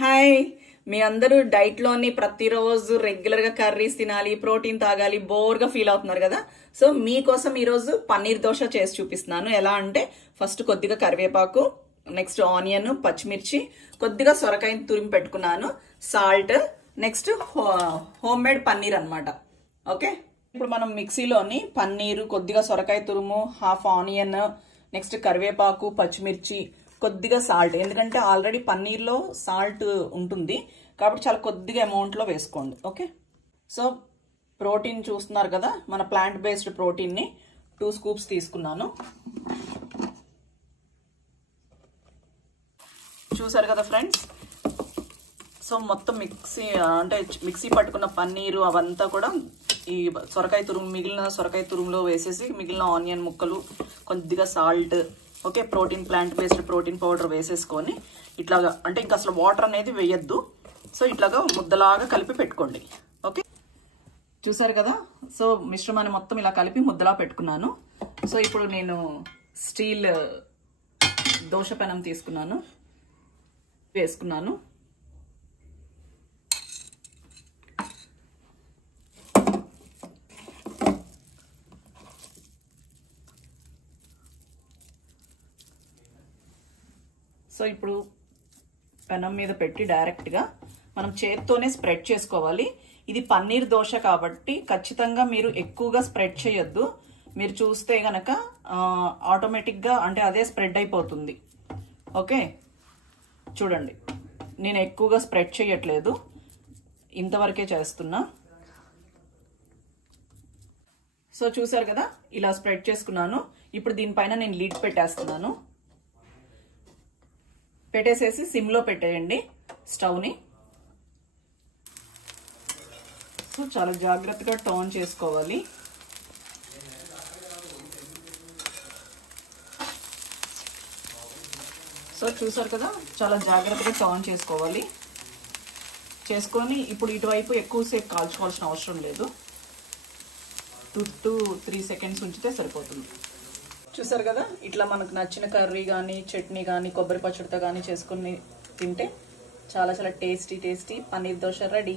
Hi, మీ అందరూ డైట్లోని ప్రతిరోజు రెగ్యులర్గా కర్రీస్ తినాలి, ప్రోటీన్ తాగాలి, బోర్గా ఫీల్ అవుతున్నారు కదా. సో మీకోసం ఈరోజు పన్నీర్ దోశ చేసి చూపిస్తున్నాను. ఎలా అంటే ఫస్ట్ కొద్దిగా కరివేపాకు, నెక్స్ట్ ఆనియన్, పచ్చిమిర్చి, కొద్దిగా సొరకాయని తురిమి పెట్టుకున్నాను, salt, next home made paneer అనమాట. ఓకే, ఇప్పుడు మనం మిక్సీలోని పన్నీరు, కొద్దిగా సొరకాయ తురుము, హాఫ్ ఆనియన్, నెక్స్ట్ కరివేపాకు, పచ్చిమిర్చి, కొద్దిగా సాల్ట్, ఎందుకంటే ఆల్రెడీ పన్నీర్లో సాల్ట్ ఉంటుంది కాబట్టి చాలా కొద్దిగా అమౌంట్లో వేసుకోండి. ఓకే, సో ప్రోటీన్ చూస్తున్నారు కదా, మన ప్లాంట్ బేస్డ్ ప్రోటీన్ని 2 స్కూప్స్ తీసుకున్నాను. చూసారు కదా ఫ్రెండ్స్. సో మొత్తం మిక్సీ పట్టుకున్న పన్నీరు అవంతా కూడా ఈ సొరకాయ తురుము, మిగిలిన సొరకాయ తురుములో వేసేసి, మిగిలిన ఆనియన్ ముక్కలు, కొద్దిగా salt, okay, plant based protein powder వేసేసుకొని ఇట్లాగా, అంటే ఇంకా అసలు వాటర్ అనేది వేయద్దు. సో ఇట్లాగా ముద్దలాగా కలిపి పెట్టుకోండి. ఓకే, చూసారు కదా. సో మిశ్రమాన్ని మొత్తం ఇలా కలిపి ముద్దలా పెట్టుకున్నాను. సో ఇప్పుడు నేను స్టీల్ దోశ పెనం తీసుకున్నాను, వేసుకున్నాను. సో ఇప్పుడు పెనం మీద పెట్టి డైరెక్ట్గా మనం చేత్తోనే స్ప్రెడ్ చేసుకోవాలి. ఇది పన్నీర్ దోశ కాబట్టి ఖచ్చితంగా మీరు ఎక్కువగా స్ప్రెడ్ చేయొద్దు. మీరు చూస్తే గనక ఆటోమేటిక్గా అంటే అదే స్ప్రెడ్ అయిపోతుంది. ఓకే, చూడండి, నేను ఎక్కువగా స్ప్రెడ్ చేయట్లేదు, ఇంతవరకే చేస్తున్నా. సో చూసారు కదా, ఇలా స్ప్రెడ్ చేసుకున్నాను. ఇప్పుడు దీనిపైన నేను లిడ్ పెట్టేస్తున్నాను. పెట్టేసేసి సిమ్లో పెట్టేయండి స్టవ్ని. సో చాలా జాగ్రత్తగా టర్న్ చేసుకోవాలి. సో చూసారు కదా, చాలా జాగ్రత్తగా టర్న్ చేసుకోవాలి. చేసుకొని ఇప్పుడు ఇటువైపు ఎక్కువసేపు కాల్చుకోవాల్సిన అవసరం లేదు. 2 to 3 seconds ఉంచితే సరిపోతుంది. చూసారు కదా, ఇట్లా మనకు నచ్చిన కర్రీ కానీ, చట్నీ కానీ, కొబ్బరి పచ్చడితో కానీ చేసుకుని తింటే చాలా చాలా టేస్టీ పన్నీర్ దోశ రెడీ.